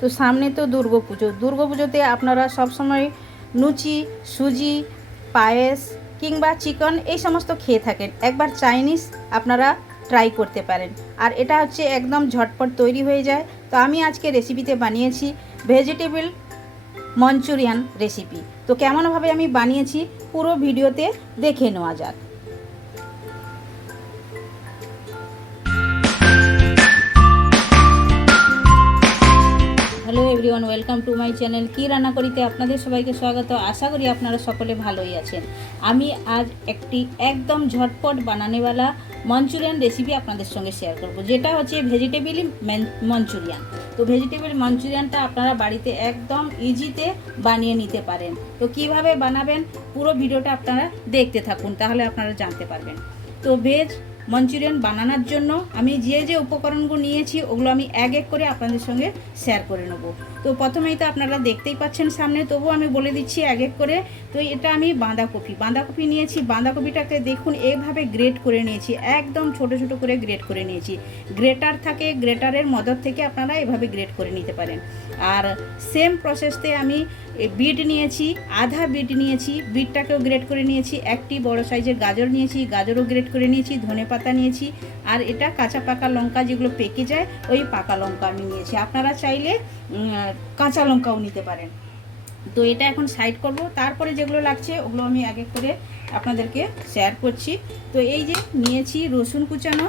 তো সামনে তো দুর্গা পুজো। দুর্গা পুজোতে আপনারা সবসময় লুচি, সুজি, পায়েস কিংবা চিকেন এই সমস্ত খেয়ে থাকেন। একবার চাইনিজ আপনারা ট্রাই করতে পারেন। আর এটা হচ্ছে একদম ঝটপট তৈরি হয়ে যায়। তো আমি আজকে রেসিপিতে বানিয়েছি ভেজিটেবল মঞ্চুরিয়ান রেসিপি তো কেমনভাবে আমি বানিয়েছি পুরো ভিডিওতে দেখে নেওয়া যাক। Everyone welcome to my channel কী রান্না করিতে আপনাদের সবাইকে স্বাগত? আশা করি আপনারা সকলে ভালোই আছেন। আমি আজ একটি একদম ঝটপট বানানেওয়ালা মঞ্চুরিয়ান রেসিপি আপনাদের সঙ্গে শেয়ার করব, যেটা হচ্ছে ভেজিটেবিল মঞ্চুরিয়ান। তো ভেজিটেবল মঞ্চুরিয়ানটা আপনারা বাড়িতে একদম ইজিতে বানিয়ে নিতে পারেন। তো কীভাবে বানাবেন, পুরো ভিডিওটা আপনারা দেখতে থাকুন, তাহলে আপনারা জানতে পারবেন। তো ভেজ মঞ্চুরিয়ান বানানোর জন্য আমি যে যে উপকরণগুলো নিয়েছি, ওগুলো আমি এক এক করে আপনাদের সঙ্গে শেয়ার করে নেব। তো প্রথমেই তো আপনারা দেখতেই পাচ্ছেন সামনে, তবুও আমি বলে দিচ্ছি এক এক করে। তো এটা আমি বাঁধাকপি বাঁধাকপি নিয়েছি। বাঁধাকপিটাকে দেখুন, এইভাবে গ্রেট করে নিয়েছি। একদম ছোট ছোট করে গ্রেট করে নিয়েছি। গ্রেটার থাকে, গ্রেটারের মদত থেকে আপনারা এভাবে গ্রেট করে নিতে পারেন। আর সেম প্রসেসতে আমি বিট নিয়েছি, আধা বিট নিয়েছি। বিটটাকেও গ্রেট করে নিয়েছি। একটি বড় সাইজের গাজর নিয়েছি, গাজরও গ্রেট করে নিয়েছি ধনে পাতা নিয়েছি। আর এটা কাঁচা পাকা লঙ্কা যেগুলো পেকে যায়, ওই পাকা লঙ্কা আমি নিয়েছি। আপনারা চাইলে কাঁচা লঙ্কাও নিতে পারেন। তো এটা এখন সাইড করব। তারপরে যেগুলো লাগছে, ওগুলো আমি আগে করে আপনাদেরকে শেয়ার করছি। তো এই যে নিয়েছি রসুন কুচানো।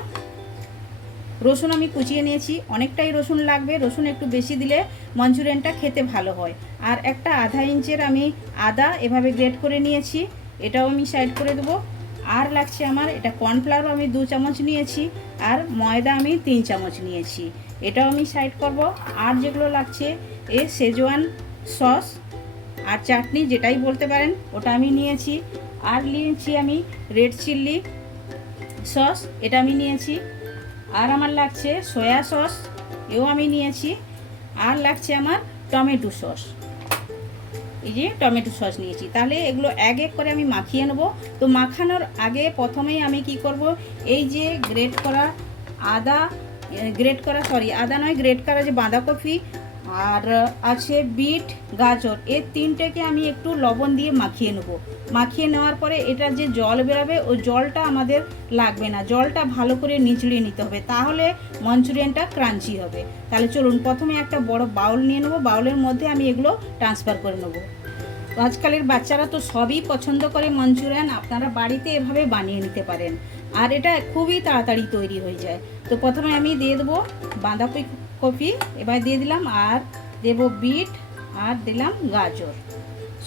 রসুন আমি কুচিয়ে নিয়েছি। অনেকটাই রসুন লাগবে। রসুন একটু বেশি দিলে মঞ্চুরিয়ানটা খেতে ভালো হয়। আর একটা আধা ইঞ্চের আমি আদা এভাবে গ্রেট করে নিয়েছি। এটাও আমি সাইড করে দেবো। আর লাগছে আমার, এটা কর্নফ্লাওয়ার আমি দু চামচ নিয়েছি, আর ময়দা আমি তিন চামচ নিয়েছি। এটাও আমি সাইড করব। আর যেগুলো লাগছে, এ সেজওয়ান সস আর চাটনি, যেটাই বলতে পারেন, ওটা আমি নিয়েছি। আর নিয়েছি আমি রেড চিল্লি সস এটা আমি নিয়েছি। আর আমার লাগছে সয়া সস এও আমি নিয়েছি। আর লাগছে আমার টমেটো সস এই যে টমেটো সস নিয়েছি। তাহলে এগুলো এক এক করে আমি মাখিয়ে নেব। তো মাখানোর আগে প্রথমেই আমি কি করব, এই যে গ্রেট করা আদা গ্রেট করা, সরি, আদা নয়, গ্রেট করা যে বাঁধাকপি আর আছে বিট, গাজর। এর তিনটেকে আমি একটু লবণ দিয়ে মাখিয়ে নেব। মাখিয়ে নেওয়ার পরে এটা যে জল বেরোবে, ওই জলটা আমাদের লাগবে না। জলটা ভালো করে নিচড়িয়ে নিতে হবে, তাহলে মঞ্চুরিয়ানটা ক্রাঞ্চি হবে। তাহলে চলুন, প্রথমে একটা বড় বাউল নিয়ে নেব। বাউলের মধ্যে আমি এগুলো ট্রান্সফার করে নেব। আজকালের বাচ্চারা তো সবই পছন্দ করে মঞ্চুরিয়ান, আপনারা বাড়িতে এভাবে বানিয়ে নিতে পারেন। আর এটা খুবই তাড়াতাড়ি তৈরি হয়ে যায়। তো প্রথমে আমি দিয়ে দেবো বাঁধাকপি কপি, এবার দিয়ে দিলাম আর দেব বিট আর দিলাম গাজর।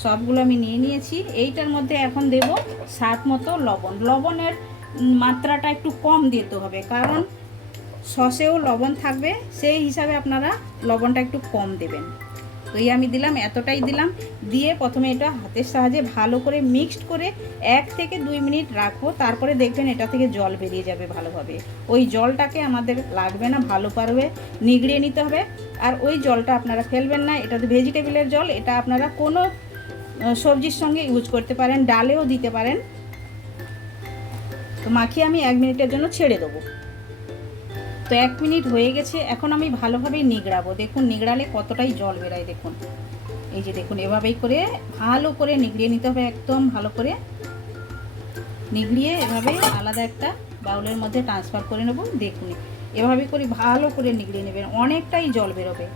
সবগুলো আমি নিয়ে নিয়েছি। এইটার মধ্যে এখন দেব স্বাদ মতো লবণ। লবণের মাত্রাটা একটু কম দিতে হবে, কারণ সসেও লবণ থাকবে। সেই হিসাবে আপনারা লবণটা একটু কম দেবেন। এই আমি দিলাম, এতটাই দিলাম। দিয়ে প্রথমে এটা হাতের সাহায্যে ভালো করে মিক্সড করে এক থেকে দুই মিনিট রাখব। তারপরে দেখবেন এটা থেকে জল বেরিয়ে যাবে ভালোভাবে। ওই জলটাকে আমাদের লাগবে না, ভালো পারবে, নিগড়িয়ে নিতে হবে। আর ওই জলটা আপনারা ফেলবেন না, এটা তো ভেজিটেবলের জল, এটা আপনারা কোনো সবজির সঙ্গে ইউজ করতে পারেন, ডালেও দিতে পারেন। তো মাখিয়ে আমি এক মিনিটের জন্য ছেড়ে দেবো। তো এক মিনিট হয়ে গেছে, এখন আমি ভালোভাবে নিগড়াবো। দেখুন, নিগড়ালে কতটাই জল বেরায়, দেখুন। এই যে দেখুন, এভাবেই করে ভালো করে নিগড়িয়ে নিতে হবে, একদম ভালো করে। নিগড়িয়ে এভাবে আলাদা একটা বাউলের মধ্যে ট্রান্সফার করে নেব, দেখুন। এভাবে করে ভালো করে নিগড়িয়ে নেবেন, অনেকটাই জল বেরোবে।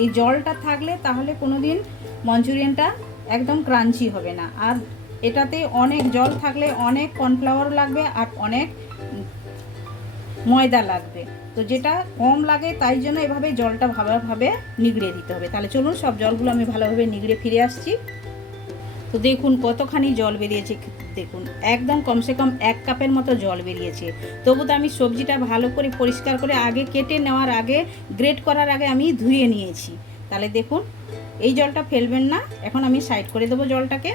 এই জলটা থাকলে তাহলে কোনো দিন মঞ্চুরিয়ানটা একদম ক্রাঞ্চি হবে না। আর এটাতে অনেক জল থাকলে অনেক কর্নফ্লাওয়ার লাগবে আর অনেক ময়দা লাগবে। তো যেটা কম লাগে তাই জন্য এভাবে জলটা ভালোভাবে নিগড়ে দিতে হবে। তাহলে চলুন সব জলগুলো আমি ভালোভাবে নিগড়ে ফিরে আসছি। তো দেখুন কতখানি জল বেরিয়েছে, দেখুন। একদম কমসে কম এক কাপের মতো জল বেরিয়েছে। তবু তো আমি সবজিটা ভালো করে পরিষ্কার করে আগে কেটে নেওয়ার আগে, গ্রেট করার আগে আমি ধুয়ে নিয়েছি। তাহলে দেখুন, এই জলটা ফেলবেন না। এখন আমি সাইড করে দেবো জলটাকে।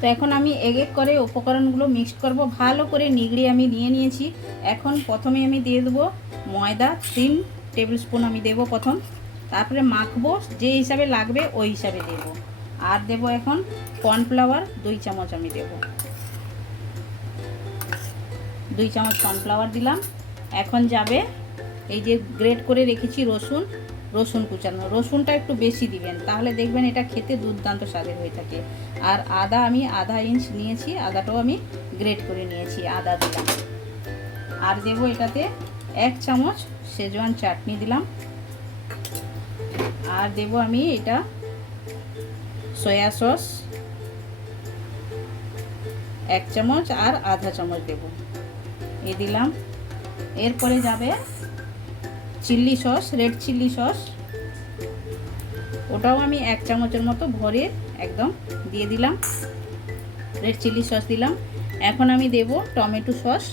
তো এখন আমি এক এক করে উপকরণগুলো মিক্সড করব। ভালো করে নিগড়িয়ে আমি নিয়ে নিয়েছি। এখন প্রথমে আমি দিয়ে দেবো ময়দা, তিন টেবিল স্পুন আমি দেবো প্রথম। তারপরে মাখবো, যে হিসাবে লাগবে ওই হিসাবে দেব। আর দেব এখন কর্নফ্লাওয়ার দুই চামচ আমি দেব। দুই চামচ কর্নফ্লাওয়ার দিলাম। এখন যাবে এই যে গ্রেট করে রেখেছি রসুন। রসুন কুচানো। রসুনটা একটু বেশি দিবেন, তাহলে দেখবেন এটা খেতে দুর্দান্ত স্বাদের হয়ে থাকে। আর আদা আমি আধা ইঞ্চ নিয়েছি, আদাটাও আমি গ্রেট করে নিয়েছি, আদা দিলাম আর দেবো এটাতে এক চামচ সেজওয়ান চাটনি দিলাম। আর দেবো আমি এটা সয়া সস, এক চামচ আর আধা চামচ দেব। এ দিলাম। এরপরে যাবে চিল্লি সস, রেড চিল্লি সস। ওটাও আমি এক চামচের মতো ভরে একদম দিয়ে দিলাম। রেড চিল্লি সস দিলাম। এখন আমি দেব টমেটো সস।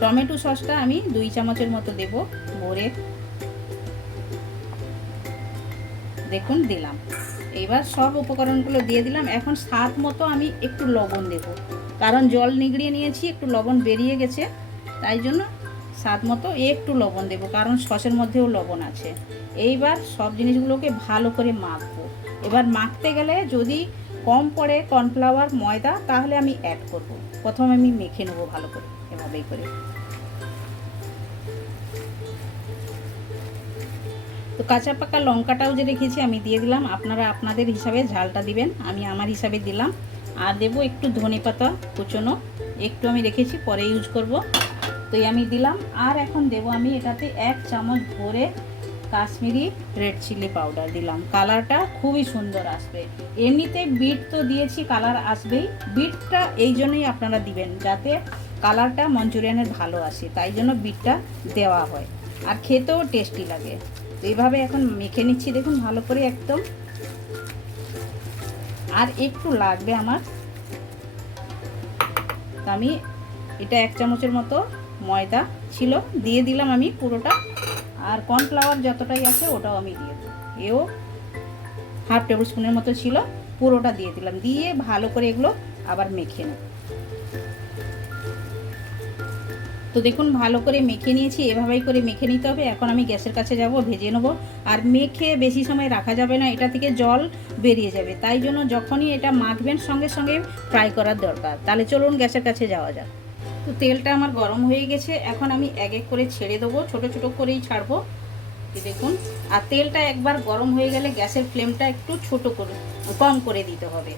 টমেটো সসটা আমি দুই চামচের মতো দেব, ভরে। দেখুন, দিলাম। এবার সব উপকরণগুলো দিয়ে দিলাম। এখন স্বাদ মতো আমি একটু লবণ দেব। কারণ জল নিগড়িয়ে নিয়েছি, একটু লবণ বেরিয়ে গেছে, তাই জন্য স্বাদ মতো একটু লবণ দেব, কারণ সসের মধ্যেও লবণ আছে। এইবার সব জিনিসগুলোকে ভালো করে মাখবো। এবার মাখতে গেলে যদি কম পড়ে কর্নফ্লাওয়ার, ময়দা, তাহলে আমি অ্যাড করব। প্রথম আমি মেখে নেব ভালো করে, এভাবেই করে। তো কাঁচা পাকা লঙ্কাটাও যে রেখেছি আমি দিয়ে দিলাম। আপনারা আপনাদের হিসাবে ঝালটা দিবেন, আমি আমার হিসাবে দিলাম। আর দেবো একটু ধনে পাতা কুচনো, একটু আমি রেখেছি, পরে ইউজ করব। তো আমি দিলাম। আর এখন দেব আমি এটাতে এক চামচ ভরে কাশ্মীরি রেড চিলি পাউডার দিলাম। কালারটা খুবই সুন্দর আসবে। এমনিতে বিট তো দিয়েছি, কালার আসবেই। বিটটা এই জন্যই আপনারা দিবেন, যাতে কালারটা মঞ্চুরিয়ানের ভালো আসে, তাই জন্য বিটটা দেওয়া হয়। আর খেতেও টেস্টি লাগে। তো এইভাবে এখন মেখে নিচ্ছি, দেখুন ভালো করে একদম। আর একটু লাগবে আমার। আমি এটা এক চামচের মতো ময়দা ছিল, দিয়ে দিলাম আমি পুরোটা। আর কর্নফ্লাওয়ার যতটাই আছে ওটাও আমি দিয়ে দেবো এও হাফ টেবিল স্পুনের মতো ছিল, পুরোটা দিয়ে দিলাম। দিয়ে ভালো করে এগুলো আবার মেখে নেব। তো দেখুন, ভালো করে মেখে নিয়েছি, এভাবেই করে মেখে নিতে হবে। এখন আমি গ্যাসের কাছে যাব, ভেজে নেব। আর মেখে বেশি সময় রাখা যাবে না, এটা থেকে জল বেরিয়ে যাবে। তাই জন্য যখনই এটা মাখবেন, সঙ্গে সঙ্গে ফ্রাই করার দরকার। তাহলে চলুন গ্যাসের কাছে যাওয়া যাক। তো তেলটা আমার গরম হয়ে গেছে, এখন আমি এক এক করে ছেড়ে দেবো, ছোট ছোট করেই ছাড়বো। দেখুন, আর তেলটা একবার গরম হয়ে গেলে গ্যাসের ফ্লেমটা একটু ছোট করে, কম করে দিতে হবে।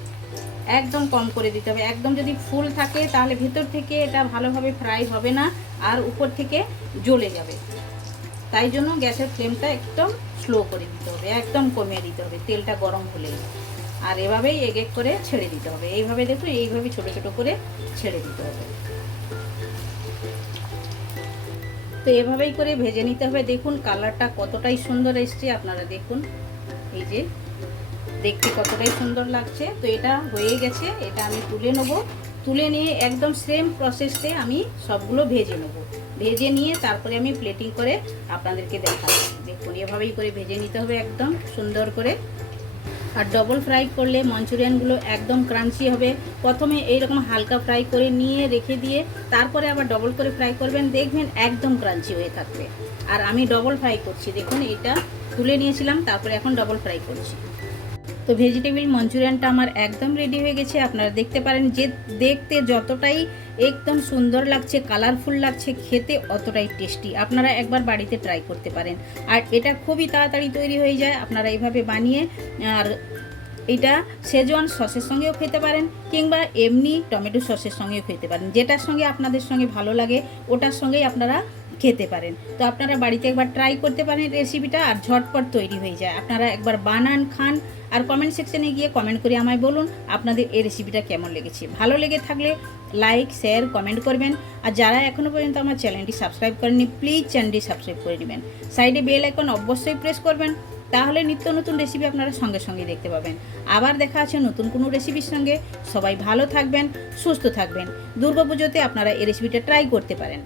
একদম কম করে দিতে হবে। একদম যদি ফুল থাকে, তাহলে ভেতর থেকে এটা ভালোভাবে ফ্রাই হবে না, আর উপর থেকে জ্বলে যাবে। তাই জন্য গ্যাসের ফ্লেমটা একদম স্লো করে দিতে হবে, একদম কমিয়ে দিতে হবে, তেলটা গরম হলেই। আর এভাবেই এক এক করে ছেড়ে দিতে হবে। এইভাবে দেখুন, এইভাবে ছোট ছোট করে ছেড়ে দিতে হবে। তো এভাবেই করে ভেজে নিতে হবে। দেখুন কালারটা কতটাই সুন্দর এসছে, আপনারা দেখুন। এই যে দেখতে কতটাই সুন্দর লাগছে। তো এটা হয়ে গেছে, এটা আমি তুলে নেব। তুলে নিয়ে একদম সেম প্রসেসে আমি সবগুলো ভেজে নেব। ভেজে নিয়ে তারপরে আমি প্লেটিং করে আপনাদেরকে দেখাবো। দেখুন, এভাবেই করে ভেজে নিতে হবে একদম সুন্দর করে। আর ডবল ফ্রাই করলে মঞ্চুরিয়ানগুলো একদম ক্রাঞ্চি হবে। প্রথমে এইরকম হালকা ফ্রাই করে নিয়ে রেখে দিয়ে তারপরে আবার ডবল করে ফ্রাই করবেন, দেখবেন একদম ক্রাঞ্চি হয়ে থাকবে। আর আমি ডবল ফ্রাই করছি, দেখুন, এটা তুলে নিয়েছিলাম, তারপরে এখন ডবল ফ্রাই করছি। তো ভেজিটেবিল মঞ্চুরিয়ানটা আমার একদম রেডি হয়ে গেছে। আপনারা দেখতে পারেন যে দেখতে যতটাই একদম সুন্দর লাগছে কালারফুল লাগছে, খেতে অতটাই টেস্টি আপনারা একবার বাড়িতে ট্রাই করতে পারেন। আর এটা খুবই তাড়াতাড়ি তৈরি হয়ে যায়। আপনারা এইভাবে বানিয়ে, আর এটা সেজওয়ান সসের সঙ্গেও খেতে পারেন, কিংবা এমনি টমেটো সসের সঙ্গেও খেতে পারেন। যেটার সঙ্গে আপনাদের সঙ্গে ভালো লাগে, ওটার সঙ্গেই আপনারা খেতে পারেন। তো আপনারা বাড়িতে একবার ট্রাই করতে পারেন রেসিপিটা আর ঝটপট তৈরি হয়ে যায়। আপনারা একবার বানান, খান আর কমেন্ট সেকশনে গিয়ে কমেন্ট করে আমায় বলুন আপনাদের এই রেসিপিটা কেমন লেগেছে। ভালো লেগে থাকলে লাইক শেয়ার কমেন্ট করবেন। আর যারা এখনও পর্যন্ত আমার চ্যানেলটি সাবস্ক্রাইব করেননি প্লিজ চ্যানেলটি সাবস্ক্রাইব করে নেবেন। সাইডে বেল আইকন অবশ্যই প্রেস করবেন। তাহলে নিত্য নতুন রেসিপি আপনারা সঙ্গে সঙ্গে দেখতে পাবেন। আবার দেখা আছে নতুন কোনো রেসিপির সঙ্গে। সবাই ভালো থাকবেন, সুস্থ থাকবেন। দুর্গাপুজোতে আপনারা এই রেসিপিটা ট্রাই করতে পারেন।